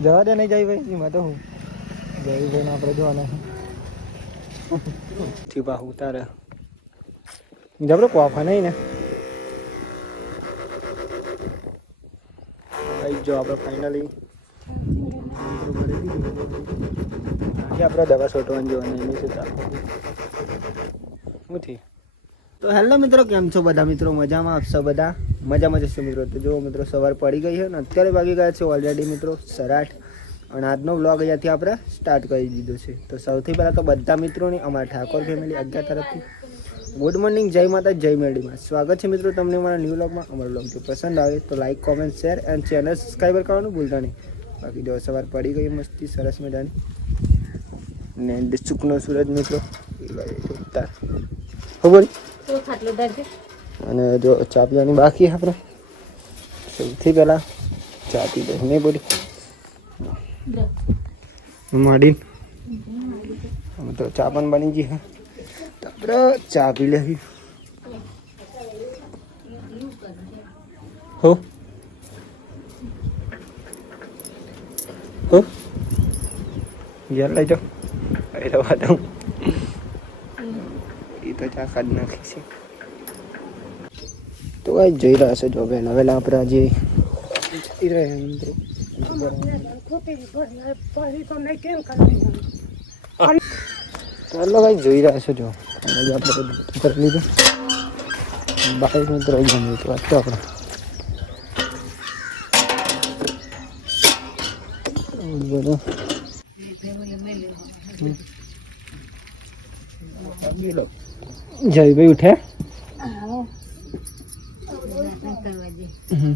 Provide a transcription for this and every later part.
જવા દે નહીં જાય ભાઈ એમાં તો હું જઈ ભાઈ આપણે જોવાના થી બા ઉતારે જબરો કોફા નહીં ને આવી જો આપણે ફાઇનલી આપણે દવા છોટવાની જોવાની શું ચાલુ શું થી તો હેલો મિત્રો, કેમ છો બધા મિત્રો? મજામાં? આપશો બધા મજામાં જશો મિત્રો? તો જો મિત્રો, સવાર પડી ગઈ છે ને અત્યારે વાગી ગયા છે ઓલરેડી મિત્રો સરાઠ અને આજનો બ્લોગ અહીંયાથી આપણે સ્ટાર્ટ કરી દીધો છે. તો સૌથી પહેલાં તો બધા મિત્રોની, અમારા ઠાકોર ફેમિલી અગિયાર તરફથી ગુડ મોર્નિંગ જય માતા જય મેળીમાં સ્વાગત છે મિત્રો તમને મારા ન્યૂ બ્લોગમાં અમારો બ્લોગ જો પસંદ આવે તો like comment share and channel subscriber કરવાનું ભૂલતા નહીં. બાકી જો સવાર પડી ગઈ મસ્તી, સરસ મજાની. ને ડિસ્ટ્રિક્ટનો સૂરજ મિત્રો. એ અને જો ચા પીવાની બાકી આપણે. સૌથી પહેલાં ચા પી દઈશ નહીં બોલી. માડી હવે તો ચા પણ બની ગઈ હા તો આપણે ચા પી લેવી હો. હો. યાર લઈ જાઓ. એ તો વાત તો ચા કાઢી નાખી છે. તો આ જોઈ રહ્યા છો જો બેન હવે આપણે આજે જઈ રહ્યા મિત્રો ચાલો ભાઈ જોઈ રહ્યા છો જો. આપણે કરી લીધું. બાઈક આપણે બધું જયભાઈ ઉઠે? કરવા દે હમ.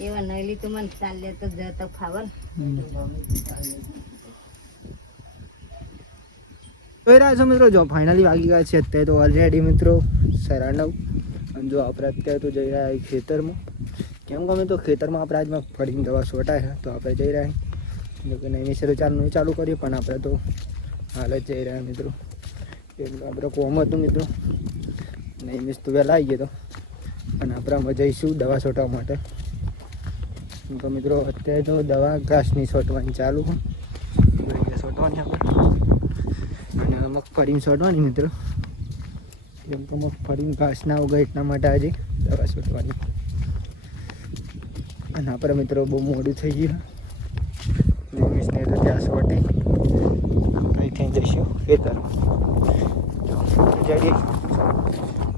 એવા નહીં તો મને ચાલે તો જતો તો જોઈ રહ્યા છો મિત્રો જો ફાઇનલી વાગી ગયા છે અત્યારે તો ઓલરેડી મિત્રો સાડા નવ. અને જો આપણે અત્યારે તો જઈ રહ્યા ખેતરમાં. કેમ ગમે તો ખેતરમાં આપણે આજમાં ફરીને દવા છોટાય છે તો આપણે જઈ રહ્યા છીએ. જો કે નહીં વિશે ચાલુ નહીં ચાલુ કરીએ પણ આપણે તો હાલ જ જઈ રહ્યા મિત્રો. આપણે કોમ હતું મિત્રો. નહીં મિસ તો વહેલા આવી ગયો તો. અને આપણે આમાં જઈશું દવા છોટવા માટે. તો મિત્રો અત્યારે તો દવા ઘાસની છોટવાની ચાલુ છોટવાની આપણે અને મગફળી છોટવાની મિત્રો. જેમ કે મગફળી ઘાસ ના ઉગે એટલા માટે આજે દવા છોટવાની. અને આપણે મિત્રો બહુ મોડું થઈ ગયું મમ્મીસને તો ત્યાં છોટી અહીંથી જઈશું ખેતરમાં. જડી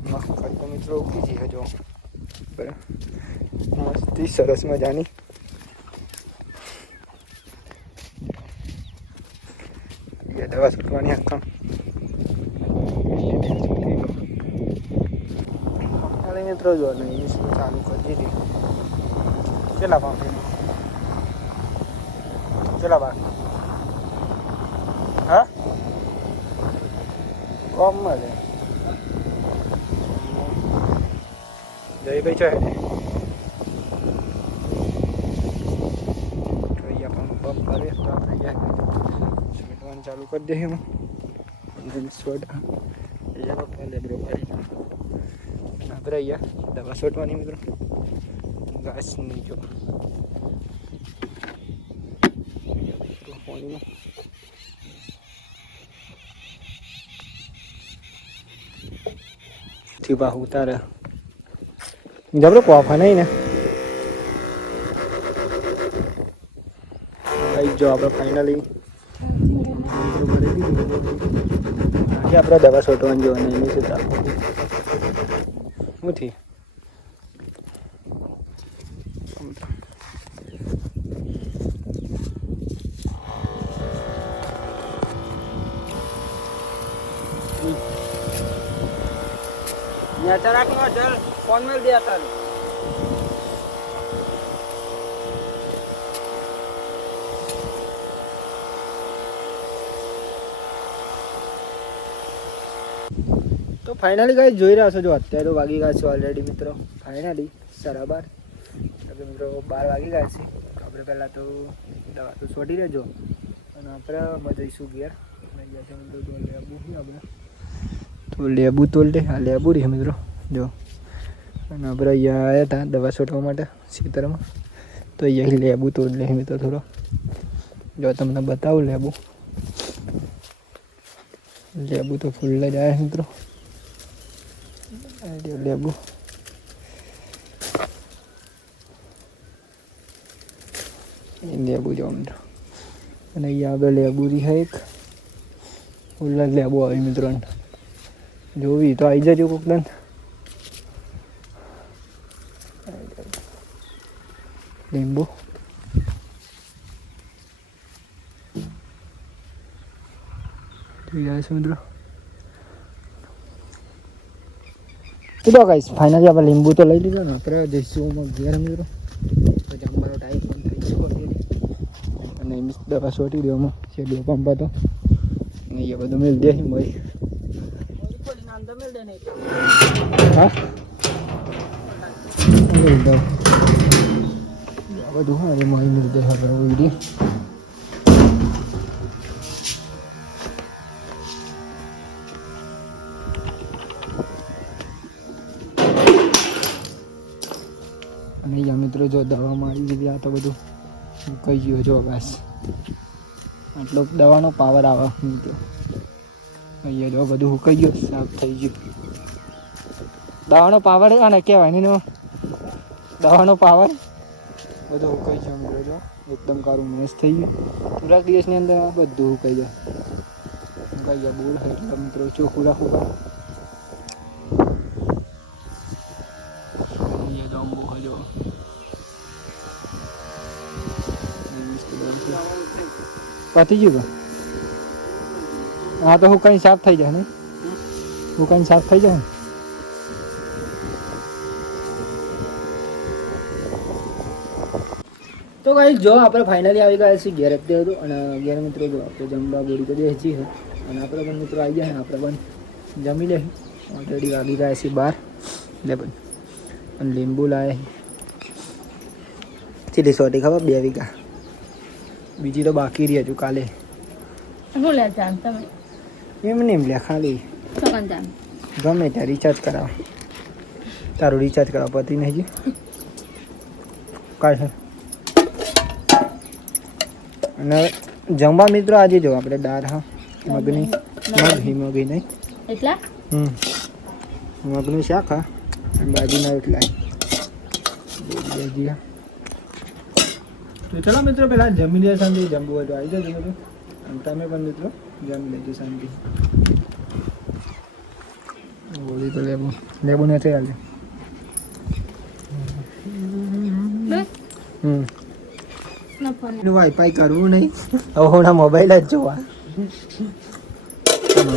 મગફળી તો મિત્રો ઉગી જઈએ જો મસ્તી સરસ મજાની દવા છૂટવાની આખા મિત્રો જો શું ચાલુ કરી દીધી કેટલા ભાવ કેટલા ભાવ કોમ મળે જયભાઈ છે જોઈએ પણ પંપ કરે તો આપણે જાય ચાલુ કરી દઈએ એમાં સોડા અહીંયા પહેલે બ્રો કરી આપણે અહીંયા દવા છોટવાની મિત્રો ઘાસ નહીં જો પાણીમાં થી બા ઉતારે. જબરો કોફા નહીં ને? આવી જો આપણે ફાઇનલી આજે આપણે દવા છોટવાની જોવાની એની શું ચાલુ નેચર ચલ, ફોન મેળ દે તો ફાઇનલી ગાઈ જોઈ રહ્યા છો, જો અત્યારે વાગી ગયા છે ઓલરેડી મિત્રો. ફાઇનલી સાડા બાર મિત્રો બાર વાગી ગયા છે. આપણે પહેલાં તો દવા તો છોડી દેજો. અને આપણે મજા જઈશું ઘેર. ગયા છે મિત્રો આપણે? તો લેબુ તો લે આ લેબુ રહી મિત્રો. જો. અને આપણે અહીંયા આવ્યા હતા દવા છોટવા માટે ખેતરમાં. તો અહીંયા લેબુ તોડ લે મિત્રો થોડો. જો તમને બતાવું લેબુ લેબુ તો ફૂલ જ આવ્યા મિત્રો. લેબુ લેબુ જો મિત્રો. અને અહીંયા આગળ લેબુ રહી એક. ફૂલ જ લેબુ આવી મિત્રો. જોવી તો આવી જજો કોક દન લીંબુ જોઈ છો મિત્રો તો ગાઈસ ફાઇનલી આપણે લીંબુ તો લઈ લીધો ને આપણે જઈશું ઘેર મિત્રો જમવાનો ટાઈમ પણ થઈ ગયો. અને દવા સોટી દો અમે શેડ્યુલ પંપ હતો એ બધું મેળ દે ભાઈ હા? મેળ દો આ બધું હા એ મારી મેળ દે આપણે ઓઈડી અને અહીંયા મિત્રો જો દવા મારી દીધી આ તો બધું કહી ગયો જો, બસ. આટલો દવાનો પાવર આવે, મિત્રો. અહીંયા જો બધું હુકાઈ ગયું, સાફ થઈ ગયું. દવાનો પાવર અને કહેવાય એનો દવાનો પાવર. બધું હુકાઈ ગયો મિત્રો જો એકદમ કારું મેસ થઈ ગયું. થોડાક દિવસની અંદર બધું હુકાઈ જાય હુકાઈ જાય બોલ એટલે મિત્રો ચોખ્ખું રાખવું પડે પતી ગયું? હા તો હું કઈ સાફ થઈ જાય ને? હું કઈ સાફ થઈ જાય ને? તો કઈ જો આપણે ફાઇનલી આવી ગયા છીએ ઘેર અત્યારે હતું અને ઘેર મિત્રો જો આપણે જમવા બોડી તો બેસી છે અને આપણે પણ મિત્રો આવી ગયા ને આપણે પણ જમી લે ઓલરેડી વાગી ગયા છીએ બાર. લે પણ. અને લીંબુ લાવે ચીલી સોટી ખબર બે વીઘા. બીજી તો બાકી રહી હજુ કાલે. શું લે જાણ તમે? એમ નહીં લે ખાલી ગમે ત્યાં રિચાર્જ કરાવ. તારું રિચાર્જ કરાવ પતિ નહીં હજી. કાઢ અને જમવા મિત્રો આજે જો આપણે દાળ હા? મગની. મગ હી મગી નહીં. એટલા? હમ. મગનું શાક હા? અને બાજુના એટલા ભજીયા. તો ચલો મિત્રો પહેલાં જમી લે સાંજે જમવું હોય તો આવી જજો મિત્રો અને તમે પણ મિત્રો. જમી લેજો શાંતિ બોલી તો લેબુ લેબુ નથી હાલે હમ ના વાઈફાઈ કરવું નહીં હવે હું મોબાઈલ જ જોવા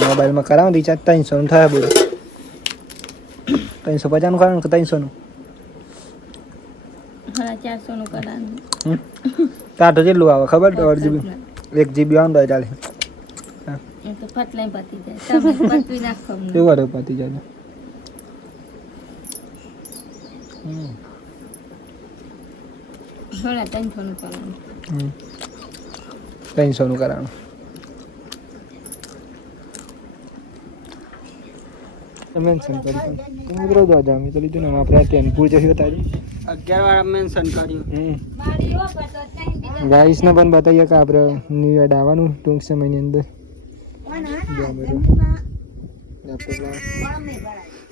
મોબાઈલમાં કરાવું રિચાર્જ ત્રણસોનું થાય બોલો ત્રણસો પચાસનું કરાવું કે ત્રણસોનું નું ચારસો નું તાર તો કેટલું આવે ખબર દોઢ જીબી એક જીબી આવે ને તો ચાલે એ તો ફટલાઈ પતી જાય. તમે પતવી નાખો અમને. કેવું પતી જાય હમ. થોડા ત્રણસો કરવાનું. હમ. ત્રણસોનું મેન્શન મિત્રો તો લીધું ને આપણે ટેનપુર જઈએ તારી. અગિયાર વાર મેન્શન કર્યું. હમ. ગાઈસને પણ બતાવીએ કે આપણે ન્યૂ યર આવવાનું ટૂંક સમયની અંદર. જો આ બધું લેપટોપ લાવો.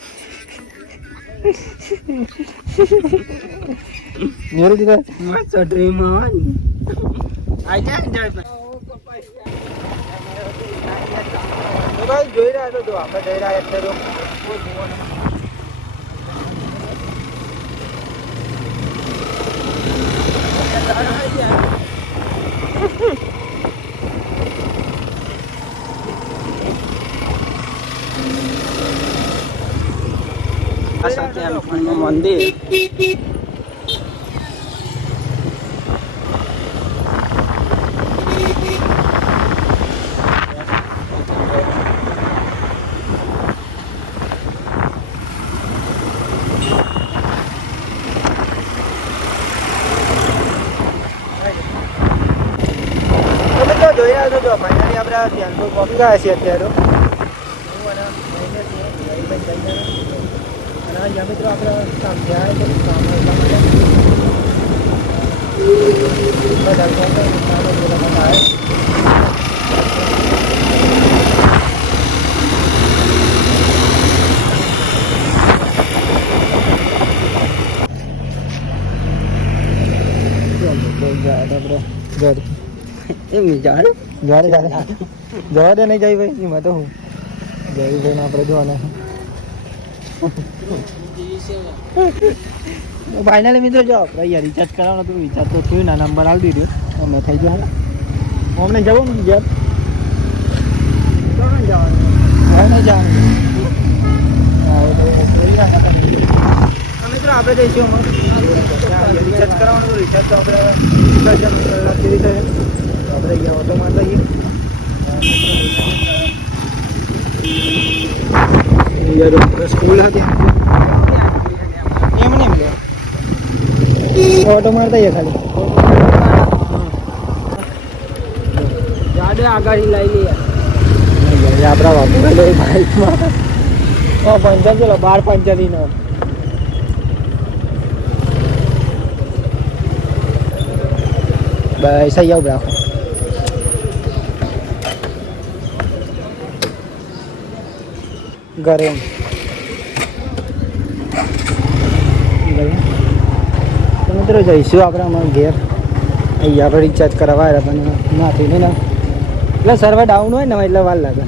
મેરું દીધા મસ્ત ડ્રીમ આવે આઈ જાય એન્જોય તો ભાઈ જોઈ રહ્યા છો તો આપણે જઈ રહ્યા એટલે તો આ સત્યાનું મંદિર. તમે તો છો તો આપણે ધ્યાનપુર પહોંચી ગયા છીએ અત્યારે. તો હું અને મહેન્દ્ર છીએ, ભાઈબંધ જઈને અને જ્યાં મિત્રો આપણે કામ થયા તો કામ એટલા માટે બધા કામ એટલા માટે આવે ઘર એમ નહીં જાણે ઘરે ચાલે જવા દે નહીં જાય ભાઈ એમાં તો હું ઘરે જઈને આપણે જોવાના ફાઇનલી મિત્રો જો ભાઈ રિચાર્જ કરાવવાનો તું રિચાર્જ તો થયું ના નંબર આવી દીધો. અમે થઈ ગયો. અમને જવું મિત્રો આપણે જઈશું રિચાર્જ કરાવવાનું રિચાર્જ તો આપણે આપણે અહીંયા ઓટો મારતા જઈએ અહીંયા જો સ્કૂલ હતી. એમ ને એમ ઓટો મારતા જઈએ ખાલી. જાડે આગળ લઈ લઈએ આપણા બાપુ ઓ પંચર ચલો બાર પંચરી નો બસ આવું રાખો ઘરે. તો મિત્રો જઈશું આપણે અમારા ઘેર. અહીંયા આપણે રિચાર્જ કરાવવા આવ્યા પણ નાથી ને. એટલે સર્વર ડાઉન હોય ને એટલે વાર લાગે.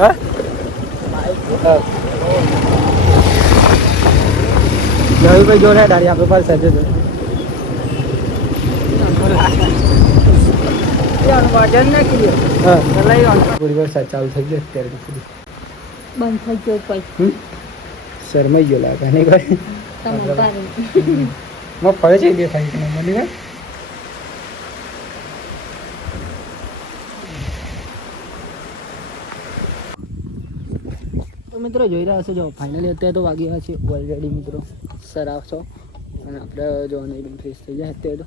એમ પૂરણ હા હા. ડાળી આપણે પાસે સાથે જ. વજન નાખી દે હા. લઈ આવવાનું થોડી વાર સાચ ચાલુ થઈ ગયો અત્યારે તો સુધી બંધ થઈ ગયો પછી હમ? શરમાઈ ગયો લાગે નહીં ભાઈ તમે ઊભા રહો. માં ફરે છે દેખાય છે મને ભાઈ તો મિત્રો જોઈ રહ્યા હશો જો ફાઇનલી અત્યારે તો વાગી ગયા છે ઓલરેડી મિત્રો. સર આવશો. અને આપણે જો નહીં ફ્રેશ થઈ જાય અત્યારે તો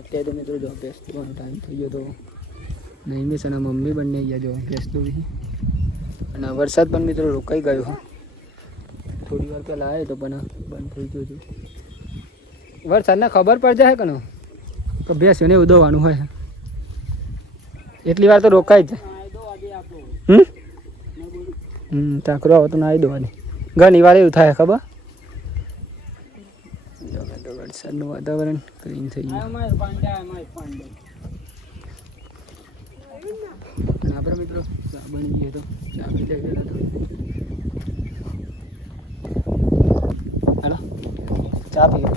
અત્યારે તો મિત્રો જો ફ્રેશ થવાનો ટાઈમ થઈ ગયો તો નહીં મિસ અને મમ્મી બંને ગયા જો ફ્રેશ તો બી અને વરસાદ પણ મિત્રો રોકાઈ ગયો. હા થોડી વાર પહેલાં આવ્યો તો પણ બંધ થઈ ગયો છે. વરસાદને ખબર પડ જાય કનો તો બેસીને ઉદોવાનું હોય. એટલી વાર તો રોકાઈ જ જાય. હમ? હમ તાકરો આવે તો નાહી દોવાની. ઘણી વાર એવું થાય ખબર? વરસાદનું વાતાવરણ ક્લીન થઈ ગયું. આપણે મિત્રો ચા બની ગયો તો ચા પી લઈ ગયેલા તો. હાલો ચા પીએ.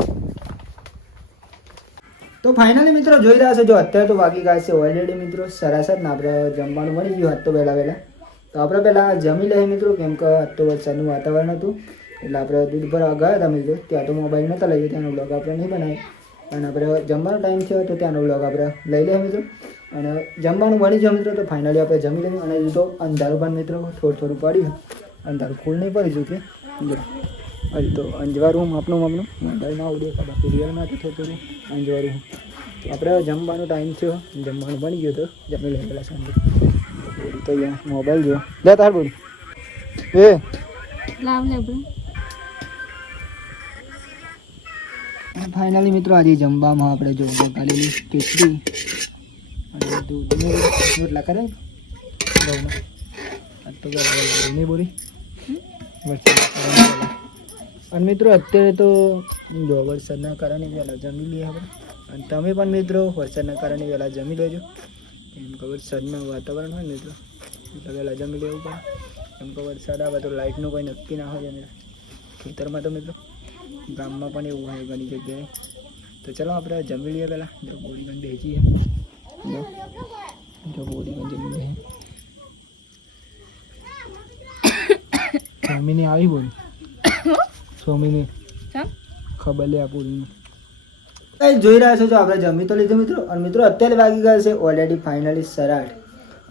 તો ફાઇનલી મિત્રો જોઈ રહ્યા છો જો અત્યારે તો વાગી ગયા છે ઓલરેડી મિત્રો સરાસર ને આપણે જમવાનું મળી ગયું હતું પહેલાં પહેલાં તો આપણે પહેલાં જમી લઈએ મિત્રો, કેમ કે તો વરસાદનું વાતાવરણ હતું. એટલે આપણે દૂધ ભરવા ગયા હતા મિત્રો, ત્યાં તો મોબાઈલ નહોતા લઈએ ત્યાંનો બ્લોગ આપણે નહીં બનાવ્યો. અને આપણે જમવાનો ટાઈમ થયો તો ત્યાંનો બ્લોગ આપણે લઈ લઈએ મિત્રો. અને જમવાનું બની જાય મિત્રો, તો ફાઇનલી આપણે જમી લઈએ. અને હજુ તો અંધારું પણ મિત્રો, થોડું થોડું પડ્યું. અંધારું ફૂલ નહીં પડી ચૂકે હજી તો અંજવારું આપણું આપણું મોબાઈલમાં આવડે ખબર રિયલમાં તો થોડું થોડું અંજવારું. આપણે જમવાનો ટાઈમ થયો. જમવાનું બની ગયું તો જમી લઈએ પહેલાં સાંજે. તો અહીંયા મોબાઈલ જો લે તાર બોલ. એ. લાવ લે. ફાઇનલી મિત્રો આજે જમવામાં આપણે જો બકાલેલી ખીચડી અને દૂધ. રોટલા કરે ઘઉંના આ તો નહીં બોરી અને મિત્રો અત્યારે તો જો વરસાદના કારણે વહેલા જમી લઈએ આપણે. અને તમે પણ મિત્રો વરસાદના કારણે વહેલા જમી લેજો. કેમ કે વરસાદમાં વાતાવરણ હોય ને તો એટલે પહેલાં જમી લેવું પડે. એમ કે વરસાદ આવે તો લાઇટનું કોઈ નક્કી ના હોય અને ખેતરમાં તો મિત્રો ગામમાં પણ એવું હોય ઘણી જગ્યાએ. તો ચલો આપણે જમી લઈએ પહેલાં. જો બોડી બેસીએ જો. જો જમી લઈએ. સ્વામીની આવી બોલ. સ્વામીની ખબર લે આપું જોઈ રહ્યા છો જો આપણે જમી તો લીધું મિત્રો? અને મિત્રો, અત્યારે વાગી ગયા છે ઓલરેડી ફાઇનલી સરાટ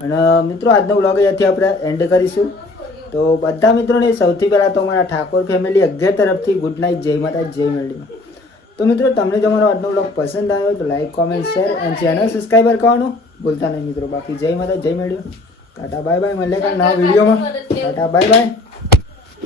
અને મિત્રો, આજનો વ્લોગ અહીંયાથી આપણે એન્ડ કરીશું. તો બધા મિત્રોને સૌથી પહેલાં તો મારા ઠાકોર ફેમિલી અગિયાર તરફથી ગુડ નાઇટ જય માતા, જય મેળવીમાં તો મિત્રો, તમને જો મારો આજનો બ્લોગ પસંદ આવ્યો તો like comment share and channel subscriber કરવાનું ભૂલતા નહીં મિત્રો. બાકી જય માતા, જય મેળ્યો ટાટા બાય બાય મળે કાલ નવા વિડીયોમાં ટાટા બાય બાય